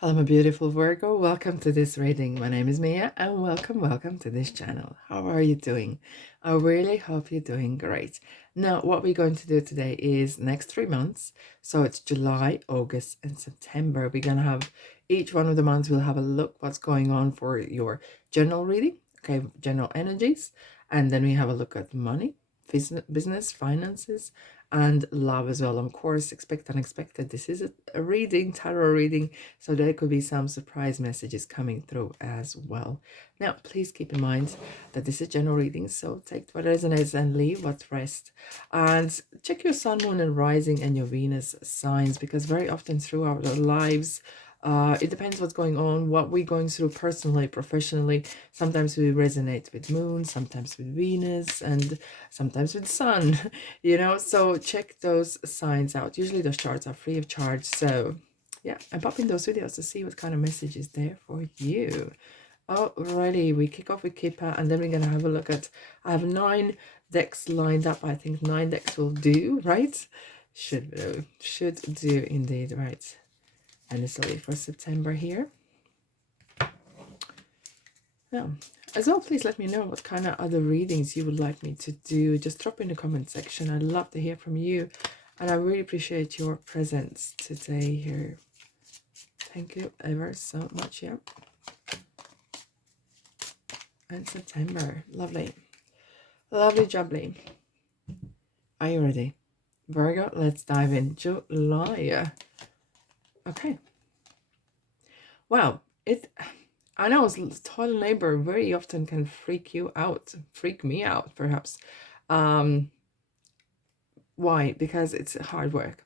Hello, my beautiful Virgo. Welcome to this reading. My name is Mia, and welcome to this channel. How are you doing? I really hope you're doing great. Now, what we're going to do today is next 3 months. So it's July, August, and September. We're gonna have each one of the months. We'll have a look what's going on for your general reading. Okay, general energies, and then we have a look at money, business, finances, and love as well. Of course, expect unexpected. This is a reading, tarot reading, so there could be some surprise messages coming through as well. Now, please keep in mind that this is general reading, so take what resonates and leave what rest. And check your sun, moon, and rising and your Venus signs, because very often throughout our lives, it depends what's going on, what we're going through personally, professionally. Sometimes we resonate with moon, sometimes with Venus, and sometimes with sun, so check those signs out. Usually those charts are free of charge, so yeah, I'm popping those videos to see what kind of message is there for you. Alrighty, we kick off with Kippa, and then we're gonna have a look at, I have 9 decks lined up. I think 9 decks will do, right? Should do indeed, right? And it's only for September here. Now, as well, please let me know what kind of other readings you would like me to do. Just drop in the comment section. I'd love to hear from you. And I really appreciate your presence today here. Thank you ever so much. Yeah. And September. Lovely. Lovely jubbly. Are you ready? Virgo, let's dive in. July. Okay. Wow. I know total labor very often can freak you out, freak me out, perhaps. Why? Because it's hard work.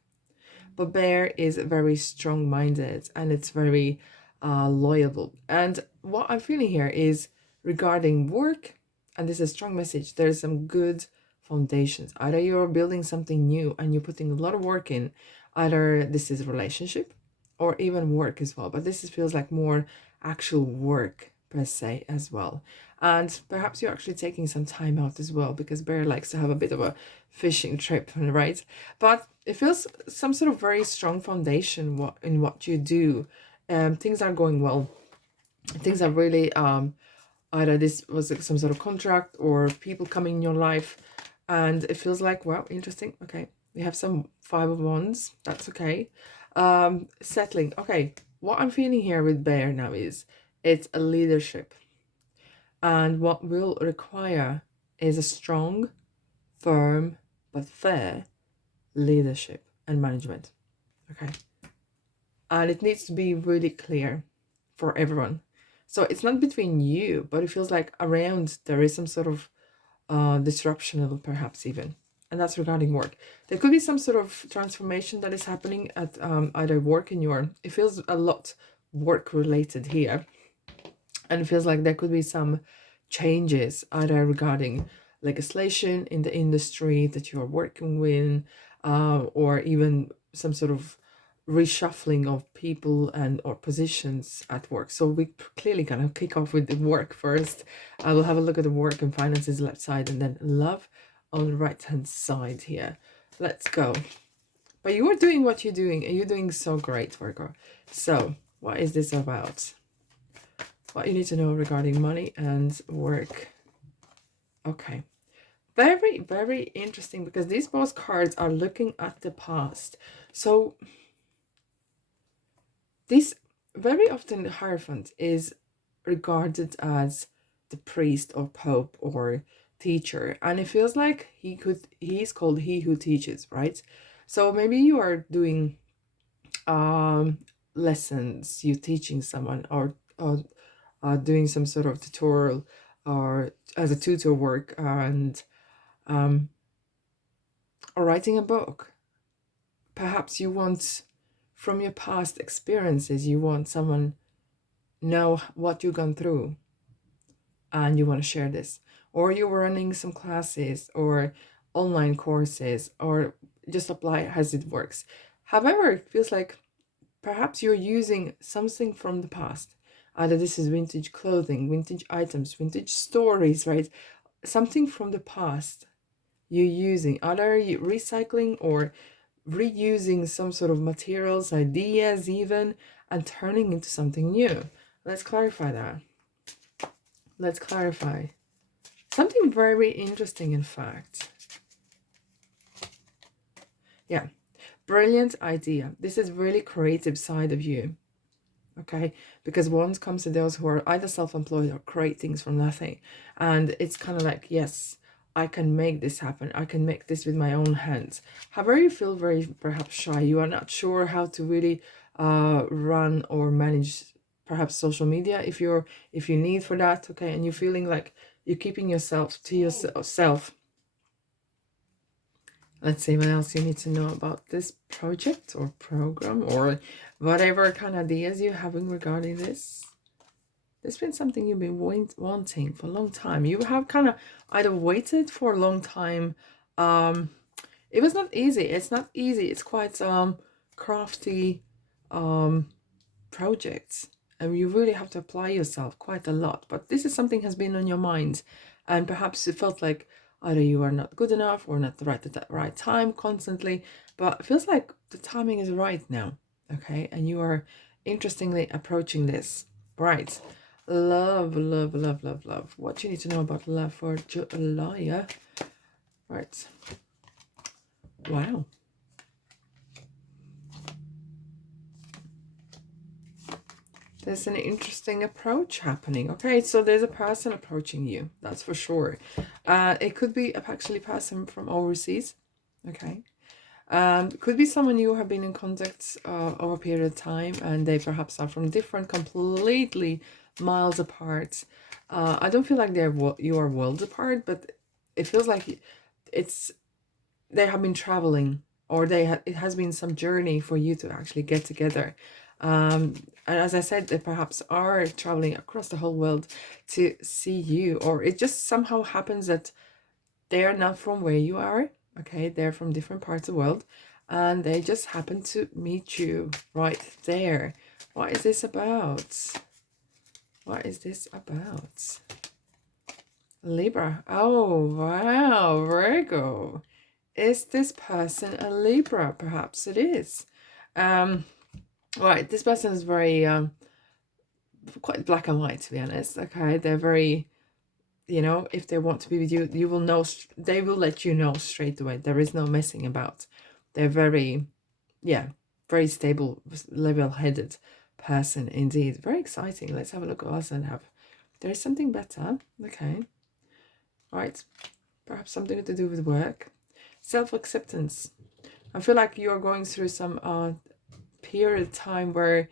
But Bear is very strong-minded and it's very loyal. And what I'm feeling here is regarding work, and this is a strong message, there's some good foundations. Either you're building something new and you're putting a lot of work in, either this is a relationship or even work as well. But this feels like more actual work per se as well. And perhaps you're actually taking some time out as well, because Bear likes to have a bit of a fishing trip, right? But it feels some sort of very strong foundation in what you do. Things are going well. Things are really, either this was some sort of contract or people coming in your life. And it feels like, wow, interesting. Okay, we have some 5 of Wands. That's okay. Settling. Okay, what I'm feeling here with Bear now is it's a leadership. And what will require is a strong, firm, but fair leadership and management. Okay. And it needs to be really clear for everyone. So it's not between you, but it feels like around there is some sort of disruption, perhaps even. And that's regarding work. There could be some sort of transformation that is happening at either work in your, it feels a lot work related here. And it feels like there could be some changes either regarding legislation in the industry that you're working with, or even some sort of reshuffling of people and or positions at work. So we clearly gonna kick off with the work first. I will have a look at the work and finances left side, and then love on the right hand side here. Let's go. But you are doing what you're doing, and you're doing so great, Virgo. So what is this about? What you need to know regarding money and work. Okay. Very, very interesting, because these both cards are looking at the past. So this very often, the Hierophant is regarded as the priest or pope or teacher, and it feels like he's called he who teaches, right? So maybe you are doing lessons, you teaching someone, or doing some sort of tutorial or as a tutor work, and or writing a book. Perhaps you want, from your past experiences, you want someone know what you've gone through and you want to share this, or you were running some classes or online courses, or just apply as it works. However, it feels like perhaps you're using something from the past. Either this is vintage clothing, vintage items, vintage stories, right? Something from the past you're using, either you recycling or reusing some sort of materials, ideas even, and turning into something new. Let's clarify that. Let's clarify. Something very interesting, in fact. Yeah, brilliant idea. This is really creative side of you. Okay, because one comes to those who are either self-employed or create things from nothing, and it's kind of like, yes, I can make this happen, I can make this with my own hands. However, you feel very perhaps shy, you are not sure how to really run or manage perhaps social media, if you need for that. Okay, and you're feeling like you're keeping yourself to yourself. Let's see what else you need to know about this project or program or whatever kind of ideas you're having regarding this. There's been something you've been wanting for a long time. You have kind of either waited for a long time. It was not easy. It's not easy. It's quite crafty projects. And you really have to apply yourself quite a lot. But this is something has been on your mind. And perhaps it felt like either you are not good enough or not at the right time constantly. But it feels like the timing is right now. Okay. And you are interestingly approaching this. Right. Love, love, love, love, love. What you need to know about love for July. Right. Wow. There's an interesting approach happening. Okay, so there's a person approaching you. That's for sure. It could be actually a person from overseas. Okay. It could be someone you have been in contact over a period of time, and they perhaps are from different, completely miles apart. I don't feel like you are worlds apart, but it feels like they have been traveling, or it has been some journey for you to actually get together. And as I said, they perhaps are traveling across the whole world to see you, or it just somehow happens that they are not from where you are. Okay, they're from different parts of the world, and they just happen to meet you right there. What is this about? What is this about? Libra. Oh, wow, Virgo. Is this person a Libra? Perhaps it is. Right, this person is very quite black and white, to be honest. Okay, they're very, if they want to be with you, you will know, they will let you know straight away. There is no messing about. They're very, very stable, level-headed person indeed. Very exciting. Let's have a look what else I have. There is something better. Okay. Right. Perhaps something to do with work. Self-acceptance. I feel like you're going through some period of time where,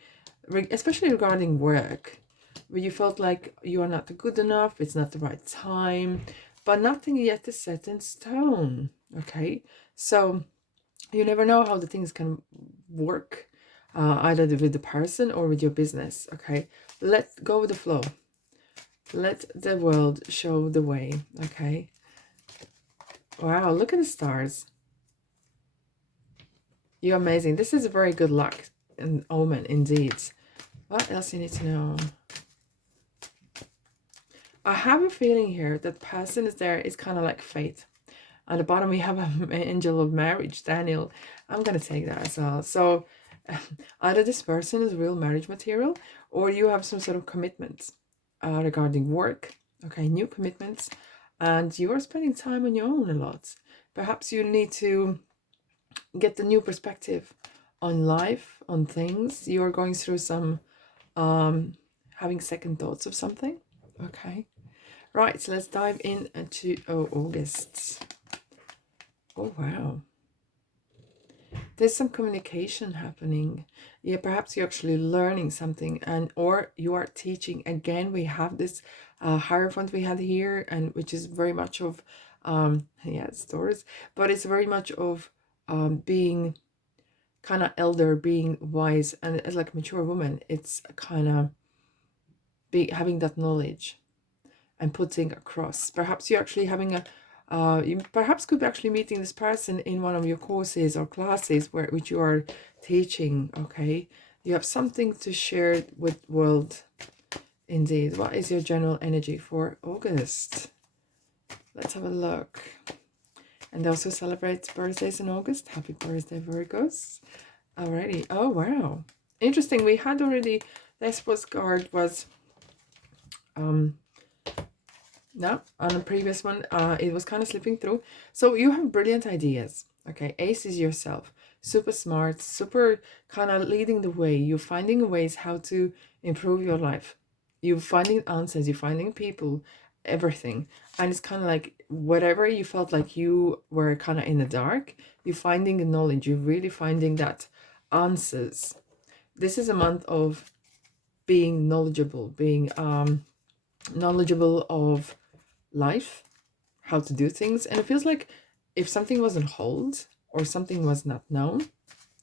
especially regarding work, where you felt like you are not good enough, it's not the right time, but nothing yet is set in stone. Okay, so you never know how the things can work, either with the person or with your business. Okay, let go with the flow, let the world show the way. Okay, wow, look at the stars. You're amazing. This is a very good luck and omen indeed. What else you need to know? I have a feeling here that the person is there is kind of like fate. At the bottom we have an angel of marriage, Daniel. I'm going to take that as well. So either this person is real marriage material, or you have some sort of commitment regarding work. Okay, new commitments. And you are spending time on your own a lot. Perhaps you need to get the new perspective on life, on things. You are going through some having second thoughts of something. Okay, right, so let's dive in into August. Oh wow, there's some communication happening. Yeah, perhaps you're actually learning something, and or you are teaching. Again, we have this Hierophant we had here, and which is very much of stories, but it's very much of being kind of elder, being wise, and as like a mature woman, it's kind of having that knowledge and putting across. Perhaps you're actually having you perhaps could be actually meeting this person in one of your courses or classes which you are teaching. Okay, you have something to share with world indeed. What is your general energy for August? Let's have a look. And they also celebrate birthdays in August. Happy birthday, Virgos. Alrighty. Oh, wow. Interesting. We had already, this was card was, no, on a previous one, it was kind of slipping through. So you have brilliant ideas. Okay, Ace is yourself. Super smart, super kind of leading the way. You're finding ways how to improve your life. You're finding answers, you're finding people, everything. And it's kind of like whatever you felt like you were kind of in the dark, you're finding the knowledge, you're really finding that answers. This is a month of being knowledgeable, being knowledgeable of life, how to do things. And it feels like if something was on hold or something was not known,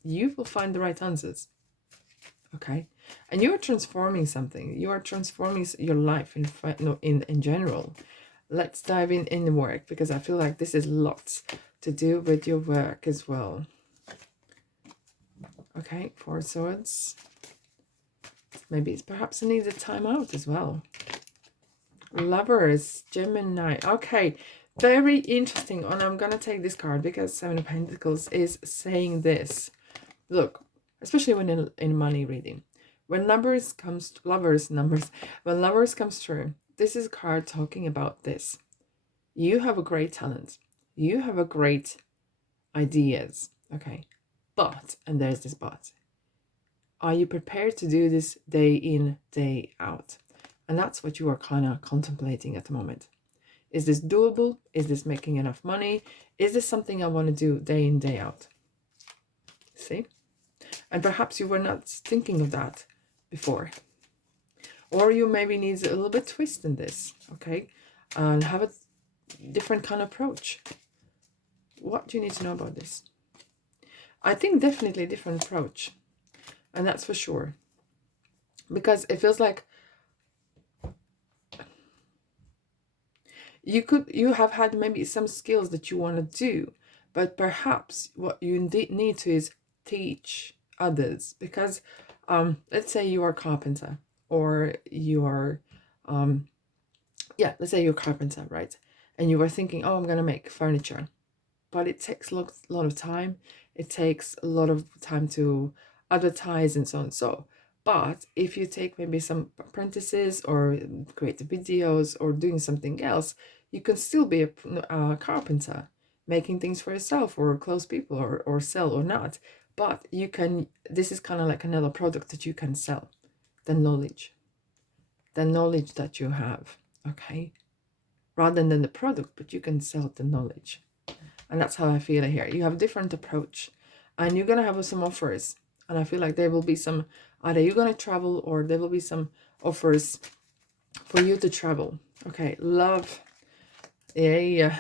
you will find the right answers. Okay, and you are transforming something. You are transforming your life in general. Let's dive in the work, because I feel like this is lots to do with your work as well. Okay, 4 swords. Maybe it's perhaps a needed time out as well. Lovers, Gemini. Okay, very interesting. And I'm gonna take this card because 7 of Pentacles is saying this. Look, especially when in money reading, when lovers comes through, this is a card talking about this. You have a great talent. You have a great ideas. Okay, but, and there's this but, are you prepared to do this day in, day out? And that's what you are kind of contemplating at the moment. Is this doable? Is this making enough money? Is this something I want to do day in, day out? See? And perhaps you were not thinking of that before. Or you maybe need a little bit twist in this, okay? And have a different kind of approach. What do you need to know about this? I think definitely a different approach. And that's for sure. Because it feels like you have had maybe some skills that you want to do, but perhaps what you need to is teach others. Because let's say you are a carpenter, or you are let's say you're a carpenter, right? And you were thinking, oh, I'm gonna make furniture, but it takes a lot of time. It takes a lot of time to advertise and so on. But if you take maybe some apprentices or create videos or doing something else, you can still be a carpenter, making things for yourself or close people, or sell or not. But you can, this is kind of like another product that you can sell, the knowledge that you have, okay? Rather than the product, but you can sell the knowledge. And that's how I feel it here. You have a different approach, and you're going to have some offers. And I feel like there will be some, either you're going to travel, or there will be some offers for you to travel. Okay, love. Yeah.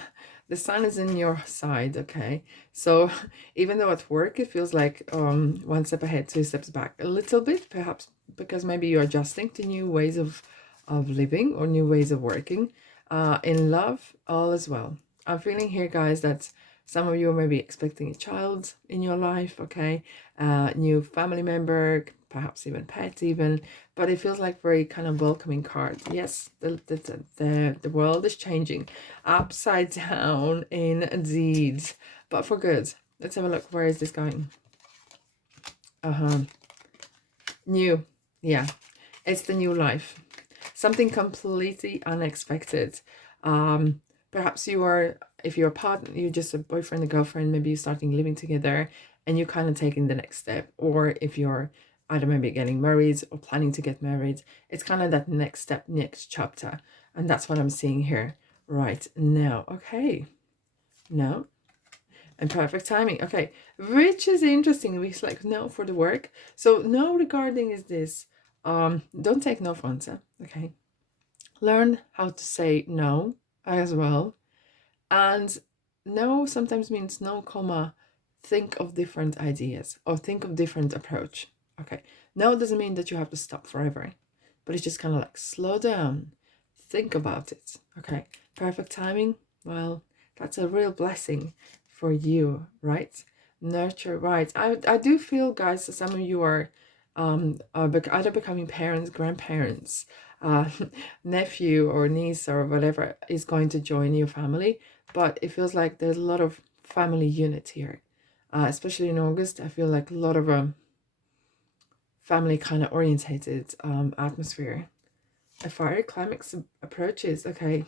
The sun is in your side, okay? So even though at work it feels like 1 step ahead, 2 steps back a little bit, perhaps because maybe you're adjusting to new ways of living or new ways of working. In love, all as well. I'm feeling here, guys, that some of you may be expecting a child in your life, okay? New family member, perhaps even pet even, but it feels like very kind of welcoming card. Yes, the world is changing upside down indeed, but for good. Let's have a look. Where is this going? New. Yeah, it's the new life. Something completely unexpected. Perhaps you are, if you're a partner, you're just a boyfriend and girlfriend, maybe you're starting living together and you're kind of taking the next step. Or if you're either maybe getting married or planning to get married, it's kind of that next step, next chapter. And that's what I'm seeing here right now. Okay. No. And perfect timing. Okay. Which is interesting. We select no for the work. So no regarding is this. Don't take no for answer. Okay. Learn how to say no as well. And no sometimes means no, comma, think of different ideas or think of different approach. Okay, no doesn't mean that you have to stop forever, but it's just kind of like slow down, think about it. Okay, perfect timing. Well, that's a real blessing for you, right? Nurture, right? I do feel, guys, that some of you are either becoming parents, grandparents, nephew or niece or whatever is going to join your family. but it feels like there's a lot of family unit here. Especially in August, I feel like a lot of family kind of orientated atmosphere. A fiery climax approaches. Okay,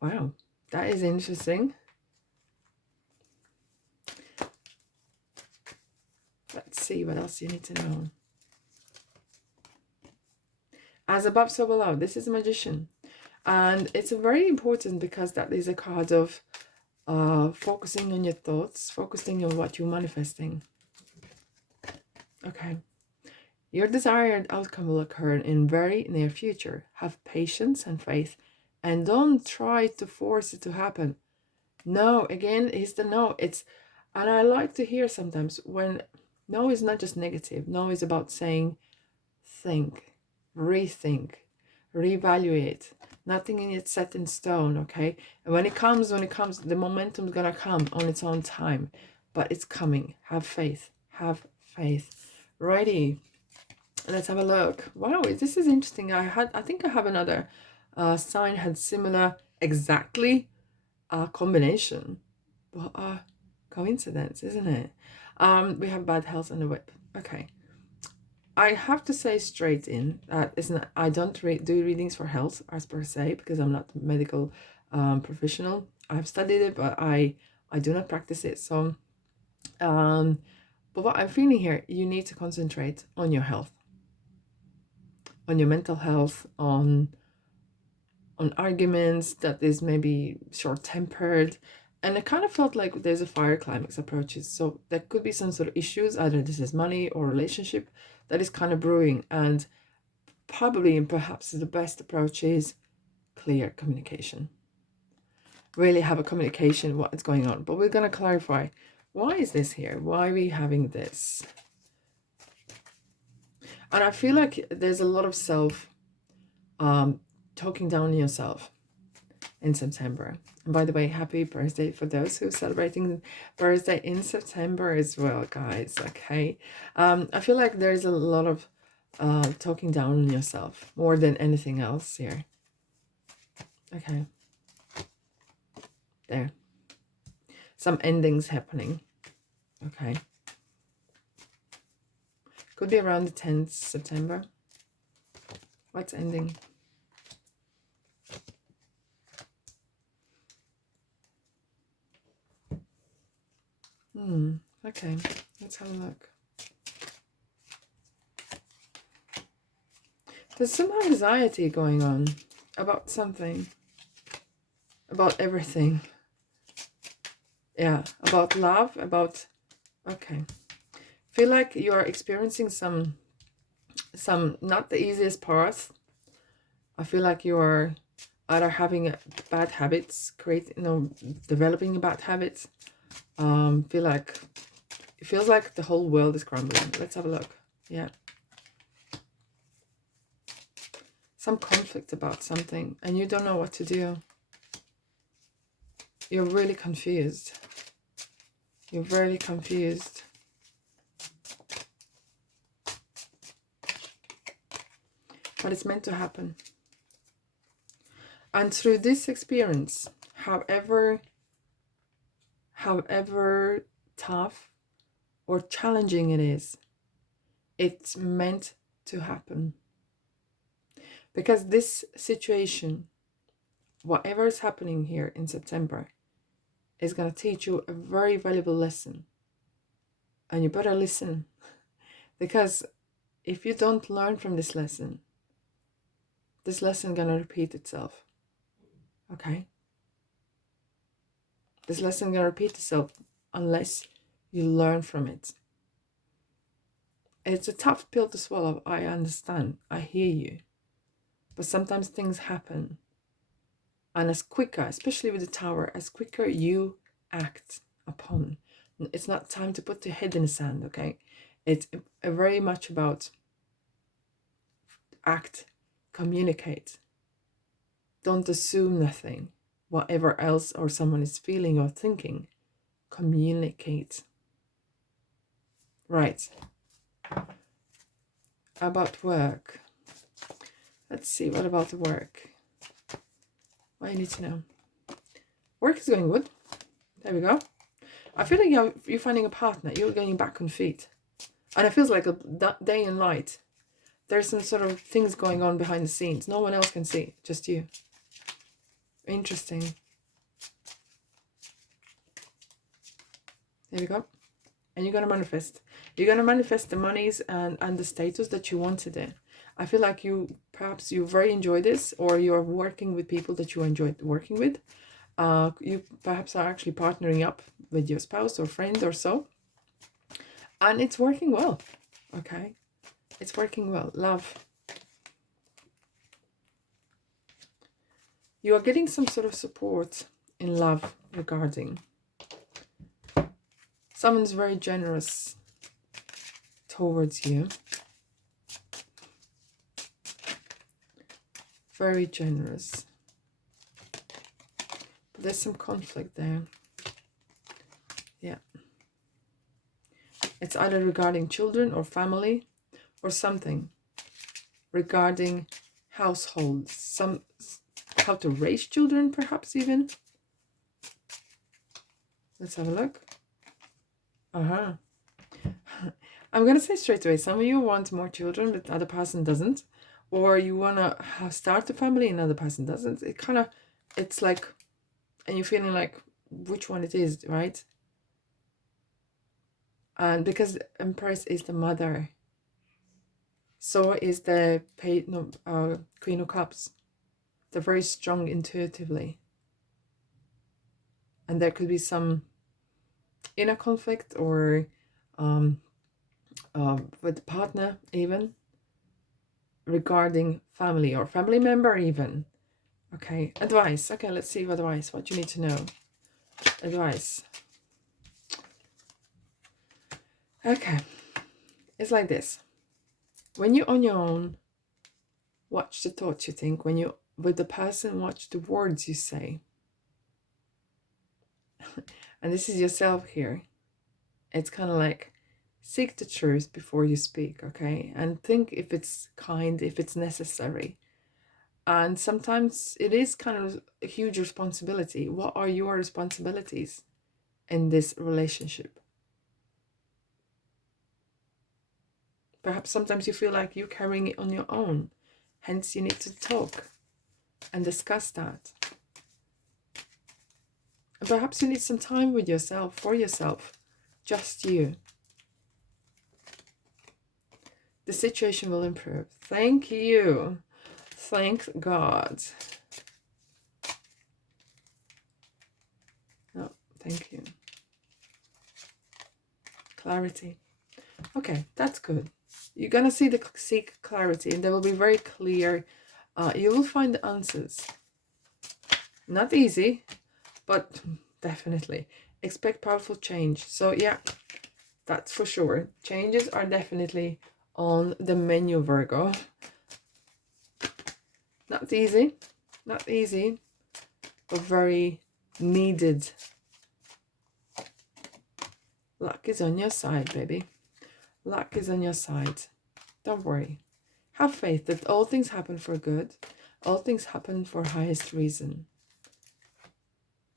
wow, that is interesting. Let's see what else you need to know. As above, so below. This is a magician. And it's very important because that is a card of focusing on your thoughts, focusing on what you're manifesting. Okay. Your desired outcome will occur in very near future. Have patience and faith, and don't try to force it to happen. No, again, is the no. It's, and I like to hear sometimes when no is not just negative. No is about saying, think, rethink, reevaluate. Nothing in it set in stone, okay? And when it comes, the momentum's gonna come on its own time, but it's coming. Have faith. Have faith. Righty. Let's have a look. Wow, this is interesting. I think I have another sign had similar exactly combination, but coincidence, isn't it? We have bad health and a whip. Okay. I have to say straight in that I don't do readings for health as per se, because I'm not a medical professional. I've studied it, but I do not practice it. So, but what I'm feeling here, you need to concentrate on your health, on your mental health, on arguments that is maybe short-tempered. And I kind of felt like there's a fire climax approaches. So there could be some sort of issues, either this is money or relationship, that is kind of brewing. And probably and perhaps the best approach is clear communication. Really have a communication what is going on. But we're going to clarify, why is this here? Why are we having this? And I feel like there's a lot of talking down on yourself in September. And by the way, happy birthday for those who are celebrating birthday in September as well, guys. Okay. I feel like there's a lot of talking down on yourself more than anything else here. Okay. There. Some endings happening. Okay. Could be around the 10th September. What's ending? Okay, let's have a look. There's some anxiety going on about something, about everything. Yeah, about love, about, okay. Feel like you are experiencing some not the easiest path. I feel like you are either having bad habits, developing bad habits. Feel like it feels like the whole world is crumbling. Let's have a look. Yeah. Some conflict about something and you don't know what to do. You're really confused. You're very confused. But it's meant to happen. And through this experience, however tough or challenging it is, it's meant to happen. Because this situation, whatever is happening here in September, is going to teach you a very valuable lesson. And you better listen. Because if you don't learn from this lesson is going to repeat itself. Okay? This lesson going to repeat itself unless you learn from it. It's a tough pill to swallow. I understand. I hear you. But sometimes things happen. And as quicker, especially with the Tower, as quicker you act upon. It's not time to put your head in the sand, okay? It's very much about act, communicate. Don't assume nothing. Whatever else or someone is feeling or thinking, communicate. Right. About work. Let's see, what about the work? What you need to know? Work is going good. There we go. I feel like you're finding a partner. You're getting back on feet. And it feels like a day and night. There's some sort of things going on behind the scenes. No one else can see. Just you. Interesting. There we go. And you're going to manifest. You're going to manifest the monies and the status that you wanted in. I feel like perhaps you very enjoy this, or you're working with people that you enjoy working with. You perhaps are actually partnering up with your spouse or friend or so. And it's working well. Okay. It's working well. Love. You are getting some sort of support in love regarding. Someone's very generous towards you. Very generous. But there's some conflict there. Yeah. It's either regarding children or family or something regarding households. How to raise children, perhaps even. Let's have a look. I'm going to say straight away, some of you want more children, but the other person doesn't. Or you want to start a family and the other person doesn't. It's like, and you're feeling like which one it is, right? And because Empress is the mother, so is the Queen of Cups. They're very strong intuitively. And there could be some inner conflict or with the partner even, regarding family or family member even. Okay, advice. Okay, let's see advice. What you need to know. Advice. Okay, it's like this. When you're on your own, watch the thoughts you think. When you're with the person, watch the words you say. And this is yourself here. It's kind of like, seek the truth before you speak, okay? And think if it's kind, if it's necessary. And sometimes it is kind of a huge responsibility. What are your responsibilities in this relationship? Perhaps sometimes you feel like you're carrying it on your own. Hence, you need to talk and discuss that. And perhaps you need some time with yourself, for yourself, just you. The situation will improve. Thank you. Thank God. No, thank you. Clarity. Okay, that's good. You're going to seek clarity, and they will be very clear. You will find the answers. Not easy, but definitely. Expect powerful change. So yeah, that's for sure. Changes are definitely on the menu, Virgo. Not easy, but very needed. Luck is on your side, baby. Luck is on your side. Don't worry. Have faith that all things happen for good. All things happen for highest reason.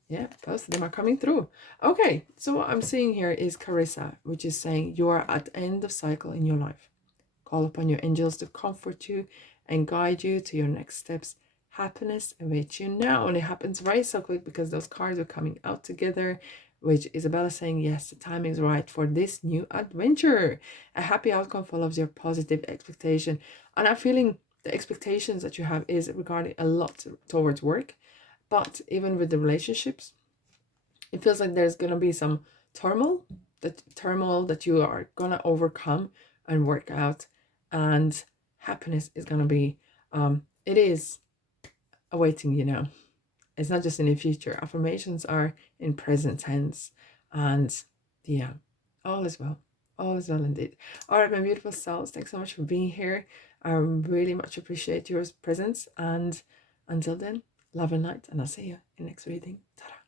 Yeah, both of them are coming through. Okay, so what I'm seeing here is Carissa, which is saying you are at the end of cycle in your life. Call upon your angels to comfort you and guide you to your next steps. Happiness awaits you now. And it happens very so quick because those cards are coming out together, which Isabella is saying, yes, the timing is right for this new adventure. A happy outcome follows your positive expectation. And I'm feeling the expectations that you have is regarding a lot towards work. But even with the relationships, it feels like there's going to be some turmoil that you are going to overcome and work out. And happiness is going to be, it is awaiting you now. It's not just in the future. Affirmations are in present tense. And yeah, all is well. All is well indeed. All right, my beautiful souls, thanks so much for being here. I really much appreciate your presence. And until then, love and light. And I'll see you in the next reading. Ta-da.